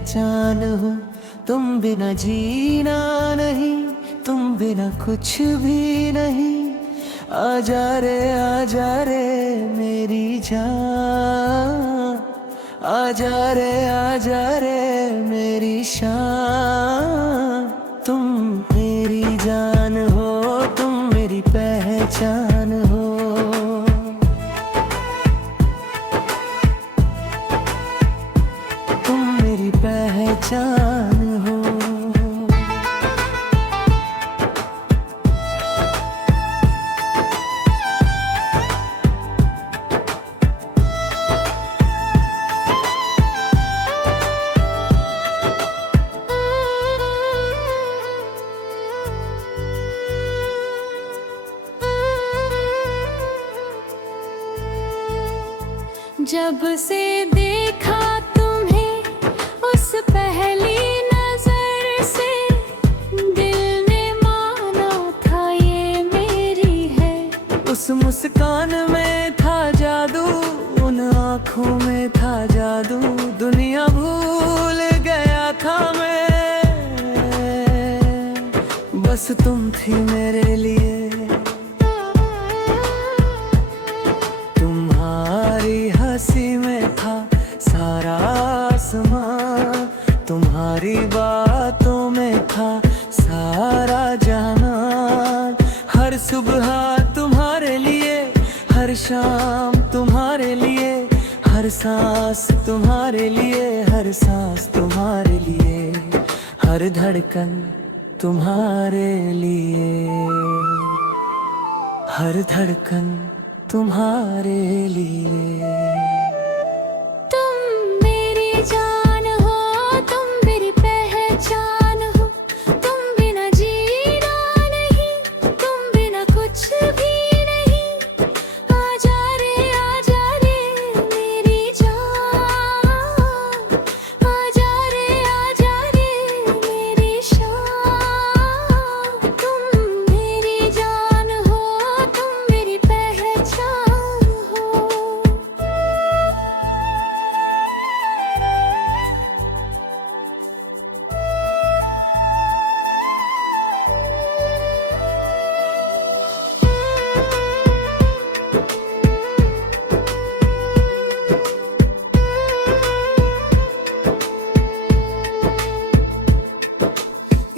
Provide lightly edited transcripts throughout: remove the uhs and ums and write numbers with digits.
पहचान हो। तुम बिना जीना नहीं, तुम बिना कुछ भी नहीं। आजा रे मेरी जान, आजा रे मेरी शान। तुम मेरी जान हो, तुम मेरी पहचान हो। तुम मेरी पहचान हो। जब से देखा तुम्हें उस पहली नजर से, दिल ने माना था ये मेरी है। उस मुस्कान में था जादू, उन आँखों में था जादू। दुनिया भूल गया था मैं, बस तुम थी मेरे लिए। हंसी में था सारा आसमां, तुम्हारी बातों में था सारा जहान। हर सुबह तुम्हारे लिए, हर शाम तुम्हारे लिए, हर सांस तुम्हारे लिए, हर सांस तुम्हारे लिए, हर धड़कन तुम्हारे लिए, हर धड़कन तुम्हारे लिए। तुम मेरी जान हो, तुम मेरी पहचान हो। तुम बिना जीना नहीं, तुम बिना कुछ भी नहीं। आजा रे मेरी जान, आजा रे मेरी शान। तुम मेरी जान हो, तुम मेरी पहचान हो।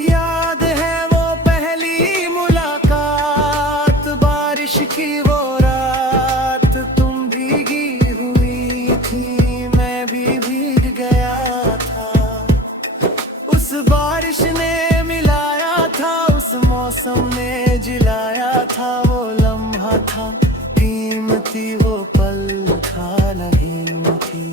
याद है वो पहली मुलाकात, बारिश की वो रात। तुम भीगी हुई थी, मैं भी भीग गया था। उस बारिश ने मिलाया था, उस मौसम ने जिलाया था। वो लम्हा था कीमती, वो पल था कीमती।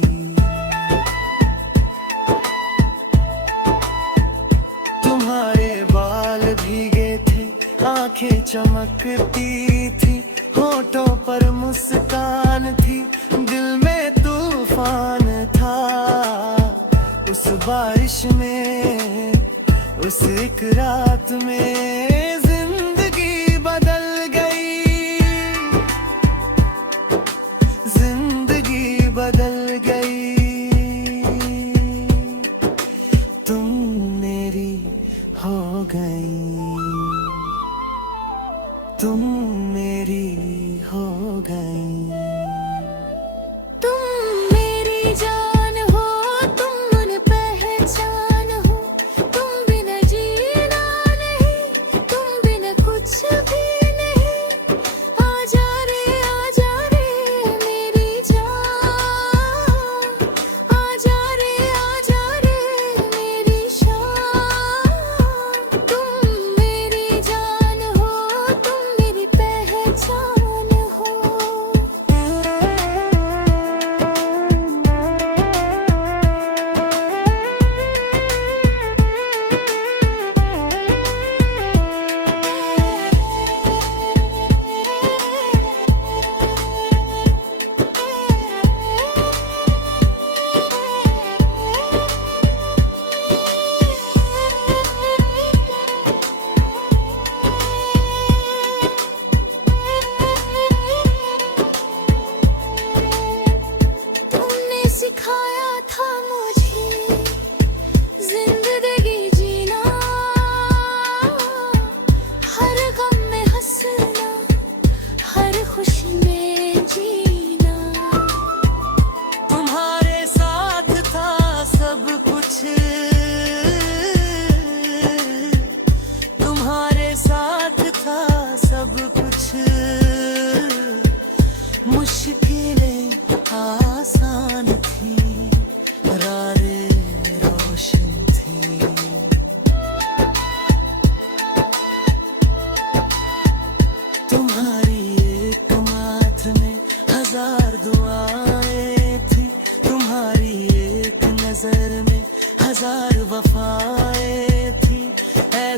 तुम्हारे बाल भीगे थे, आंखें चमकती थी, होठों पर मुस्कान थी, दिल में तूफान था। उस बारिश में, उस एक रात में जिंदगी बदल गई, जिंदगी बदल गई। तुम मेरी हो गई, तुम मेरी हो गई। तुम मेरी जान हो, तुम मन पहचान हो। तुम बिना जीना नहीं, तुम बिना कुछ भी नहीं। आजा रे मेरी जान, आजा रे मेरी शान। तुम मेरी जान हो, तुम मेरी पहचान हो।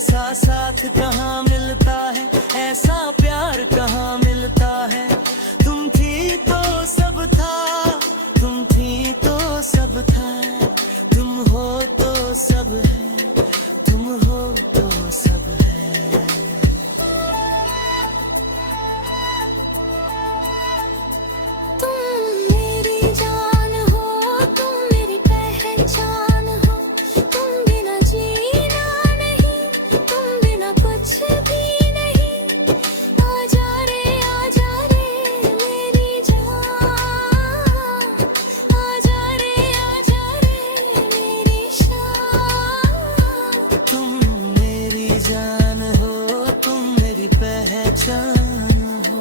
ऐसा साथ कहाँ मिलता है, ऐसा प्यार कहाँ मिलता है। तुम थी तो सब था, तुम थी तो सब था, तुम हो तो सब है, तुम हो तो सब है। तुम मेरी जान हो, तुम मेरी पहचान हो, तुम बिना जीना नहीं, तुम बिना कुछ भी नहीं। आजा रे मेरी जान, आजा रे मेरी शान। तुम मेरी जान हो, तुम मेरी पहचान हो।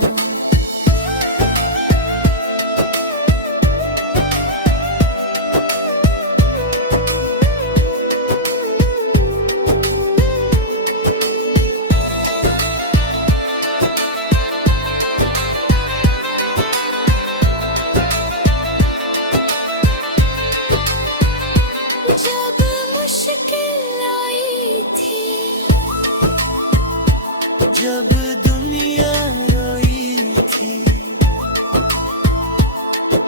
जब मुश्किल आई थी, जब दुनिया रोई थी,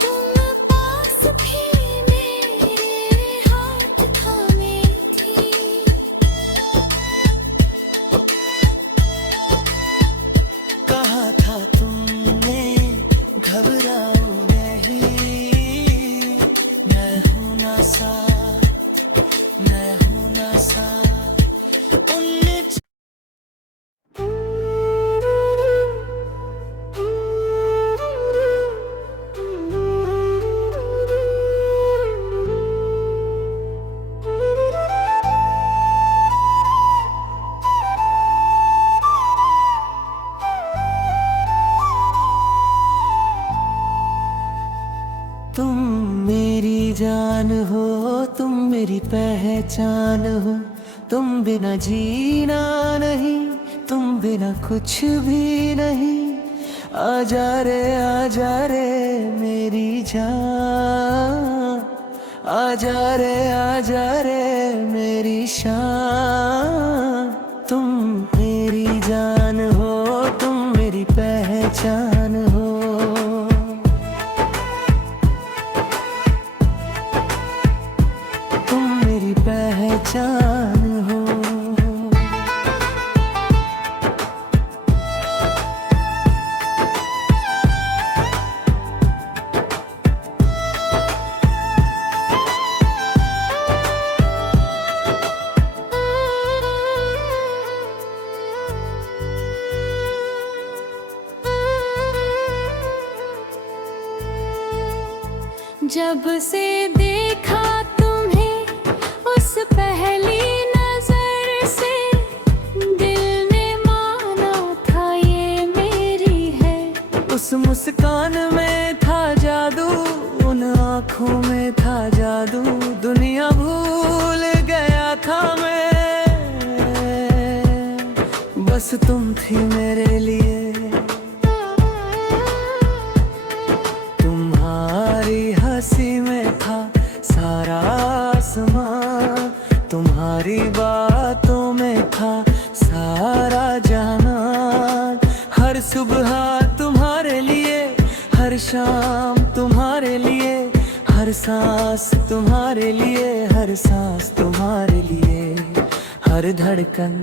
तुम पास भी मेरे हाथ थामे थी। कहा था तुमने घबराओ नहीं, मैं हूं ना साथ, मैं हूं ना साथ। उनने तुम मेरी जान हो, तुम मेरी पहचान हो, तुम बिना जीना नहीं, तुम बिना कुछ भी नहीं। आजा रे मेरी जान, आजा रे मेरी शान। तुम मेरी जान हो, तुम मेरी पहचान हो। तुम मेरी पहचान हो। जब से देखा तुम्हें उस पहली नजर से, दिल ने माना था ये मेरी है। उस मुस्कान में था जादू, उन आँखों में था जादू, दुनिया भूल गया था मैं। बस तुम थी मेरे लिए, तुम्हारी हंसी में था सारा आसमां, तुम्हारी बातों में था सारा जहान। हर सुबह तुम्हारे लिए, हर शाम तुम्हारे लिए, हर सांस तुम्हारे लिए, हर सांस तुम्हारे लिए, हर धड़कन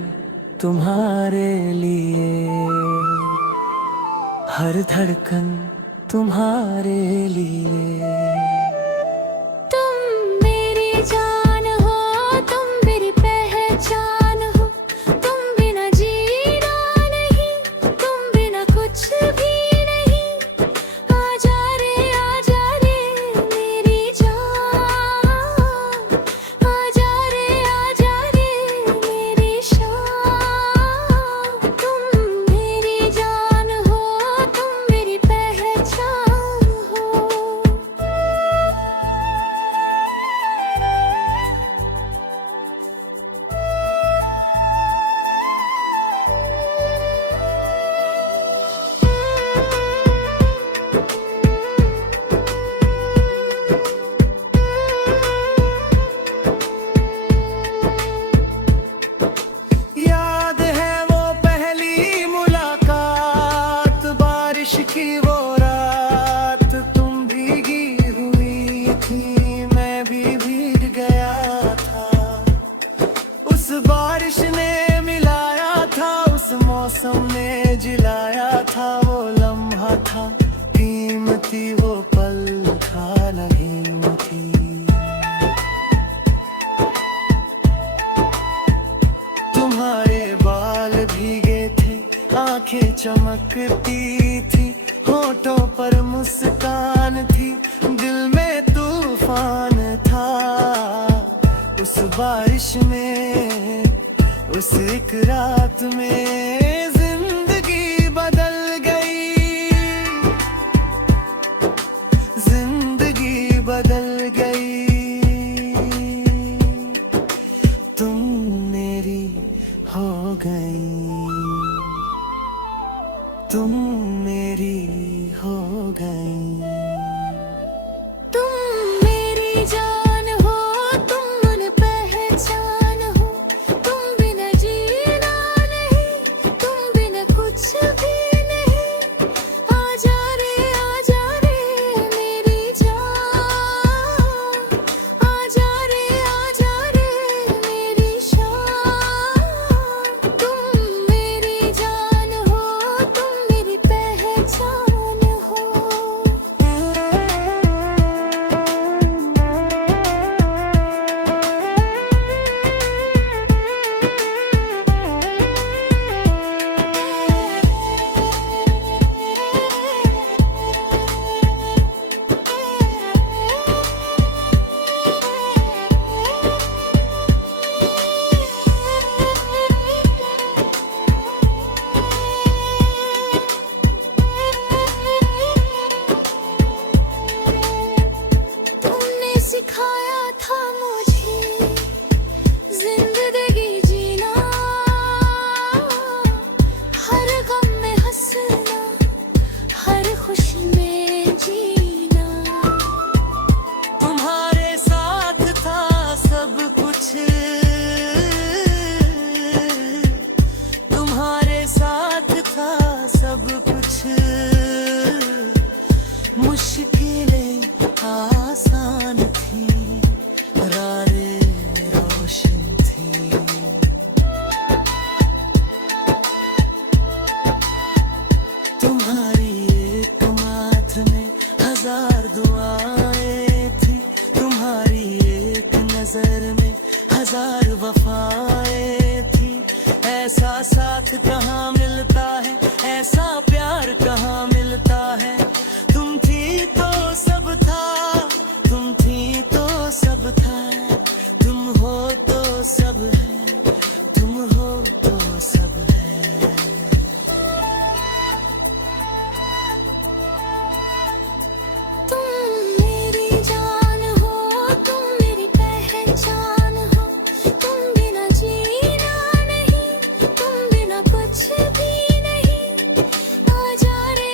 तुम्हारे लिए, हर धड़कन तुम्हारे लिए। तुम मेरी जान हो, तुम मेरी पहचान हो, तुम बिना जीना नहीं, तुम बिना कुछ भी नहीं। आजा रे मेरी जान, आजा रे मेरी शान। तुम मेरी जान हो, तुम मेरी पहचान हो। मौसम ने जिलाया था, वो लम्हा था कीमती, वो पल था न कीमती। तुम्हारे बाल भीगे थे, आंखें चमकती थी, होठों पर मुस्कान थी, दिल में तूफान था। उस बारिश में, उस एक रात में जिंदगी बदल गई, जिंदगी बदल गई। तुम मेरी हो गई, तुम मेरी हो गई। तुम मेरी जान हो, तुम मन पहचान हो, तुम बिना जीना नहीं, तुम बिना कुछ भी नहीं। आजा रे मेरी जान, आजा रे मेरी शान। तुम मेरी जान हो, तुम मेरी पहचान हो। तुमने सिखाया था मुझे जिंदगी जीना, हर गम में हंसना, हर खुशी में जीना। तुम्हारे साथ था सब कुछ, तुम्हारे साथ था सब कुछ, मुश्किलें आसान थी, रातें रोशन थी। तुम्हारी एक बात में हजार दुआएं थी, तुम्हारी एक नजर में हजार वफाएं थी। ऐसा साथ कहाँ मिलता है, ऐसा प्यार कहाँ मिलता है। तुम थी तो सब था, तुम थी तो सब था, तुम हो तो सब है, तुम हो तो सब है। तुम मेरी जान हो, तुम मेरी पहचान हो, तुम बिना जीना नहीं, तुम बिना कुछ भी नहीं। आजा रे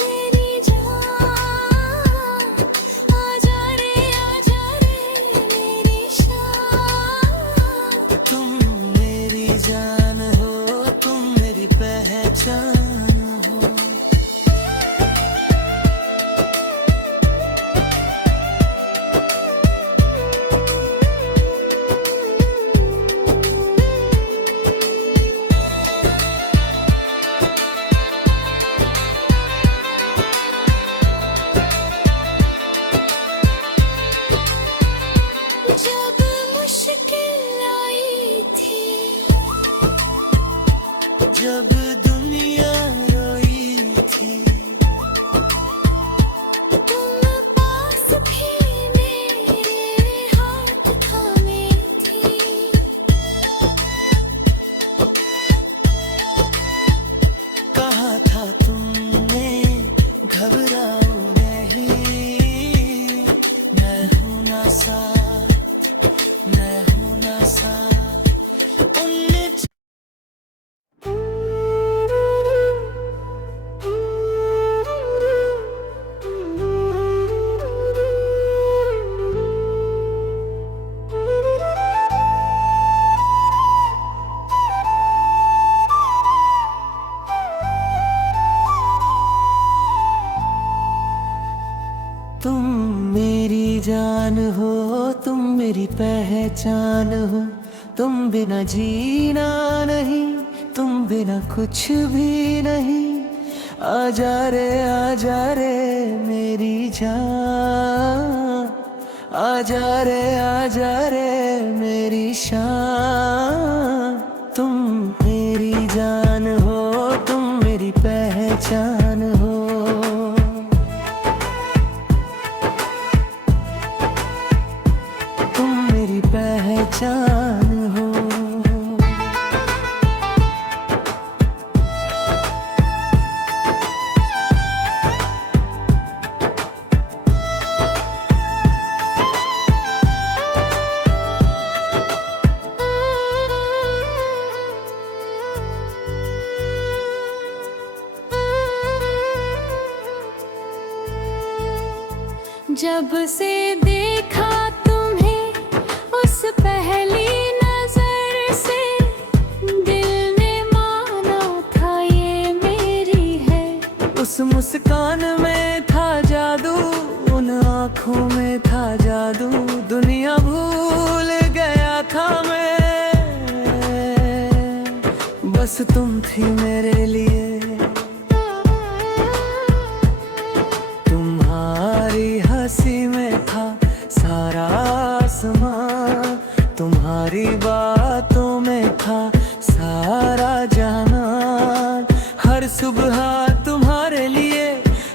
मेरी जान, आजा रे मेरी शान। तुम मेरी जान हो, तुम मेरी पहचान हो। जब मुश्किल आई थी, जब दुनिया रोई थी, तुम पास भी मेरे हाथ थामे थी। कहा था तुमने घबराओ नहीं, मैं हूं ना साथ, मैं हूं ना साथ। उनने तुम मेरी जान हो, तुम मेरी पहचान हो, तुम बिना जीना नहीं, तुम बिना कुछ भी नहीं। आजा रे मेरी जान, आजा रे मेरी शान। तुम मेरी जान हो, तुम मेरी पहचान हो। तुम मेरी पहचान हो। जब से देखा तुम्हें उस पहली नजर से, दिल ने माना था ये मेरी है। उस मुस्कान में था जादू, उन आँखों में था जादू। दुनिया भूल गया था मैं, बस तुम थी मेरे लिए। तुम्हारी हंसी में था सारा आसमां, तुम्हारी बातों में था सारा जहान। हर सुबह तुम्हारे लिए,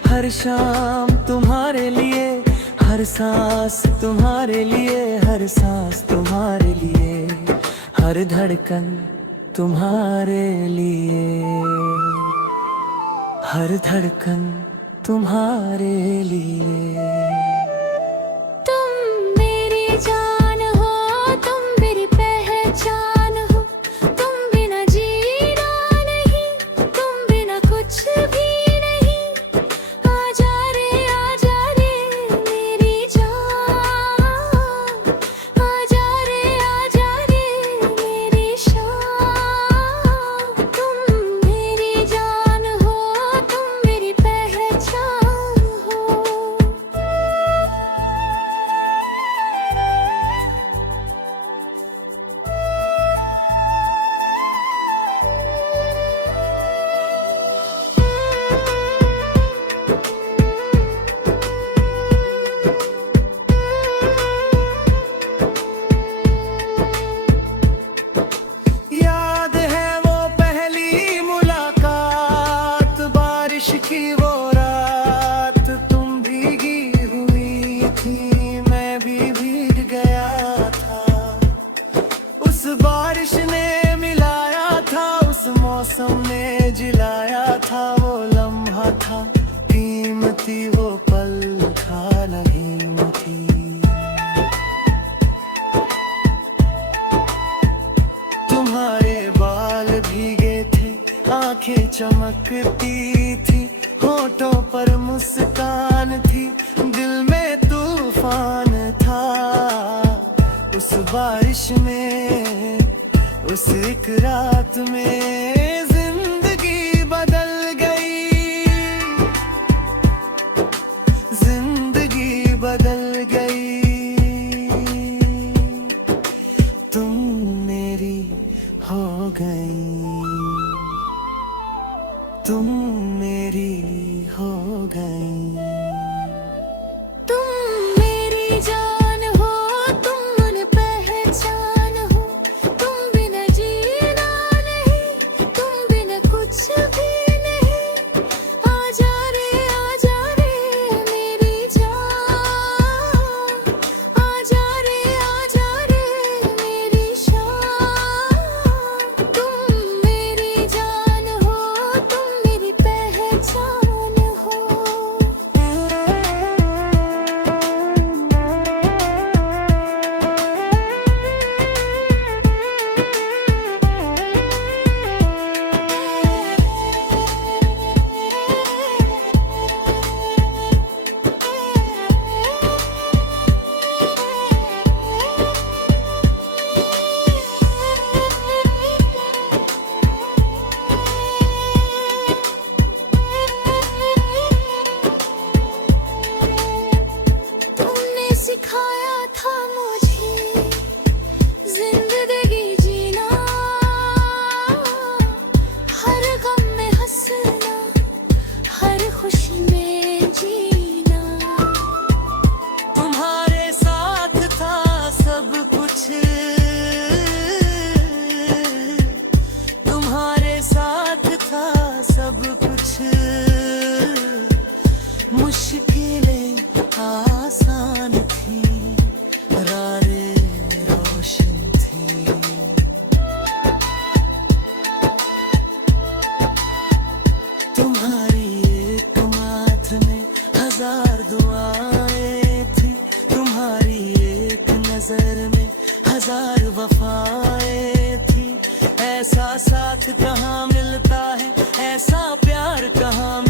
हर शाम तुम्हारे लिए, हर सांस तुम्हारे लिए, हर सांस तुम्हारे लिए, हर धड़कन तुम्हारे लिए, हर धड़कन तुम्हारे लिए। तुम मेरी जान हो, तुम मेरी पहचान हो। तुम बिना जीना नहीं, तुम बिना कुछ भी नहीं। आजा रे मेरी जान, आजा रे मेरी शान। तुम मेरी जान हो, तुम मेरी पहचान हो। याद है वो पहली मुलाकात, बारिश की वो रात। तुम भीगी हुई थी, मैं भी भीग गया था। उस बारिश ने मिलाया था, उस मौसम ने जिलाया था। वो लम्हा था कीमती, वो पल था कीमती। तुम्हारे बाल भीगे थे, आंखें चमकती थी, होठों पर मुस्कान थी, दिल में तूफान था। उस बारिश में, उस एक रात में जिंदगी बदल गई, जिंदगी बदल गई। तुम मेरी हो गई, तुम मेरी हो गई। तुम मेरी जान हो, तुम मन पहचान हो। तुम बिना जीना नहीं, तुम बिना कुछ भी नहीं। आजा रे मेरी जान, आजा रे मेरी शान। तुम मेरी जान हो, तुम मेरी पहचान हो। सफर में हजार वफाएं थी। ऐसा साथ कहाँ मिलता है, ऐसा प्यार कहाँ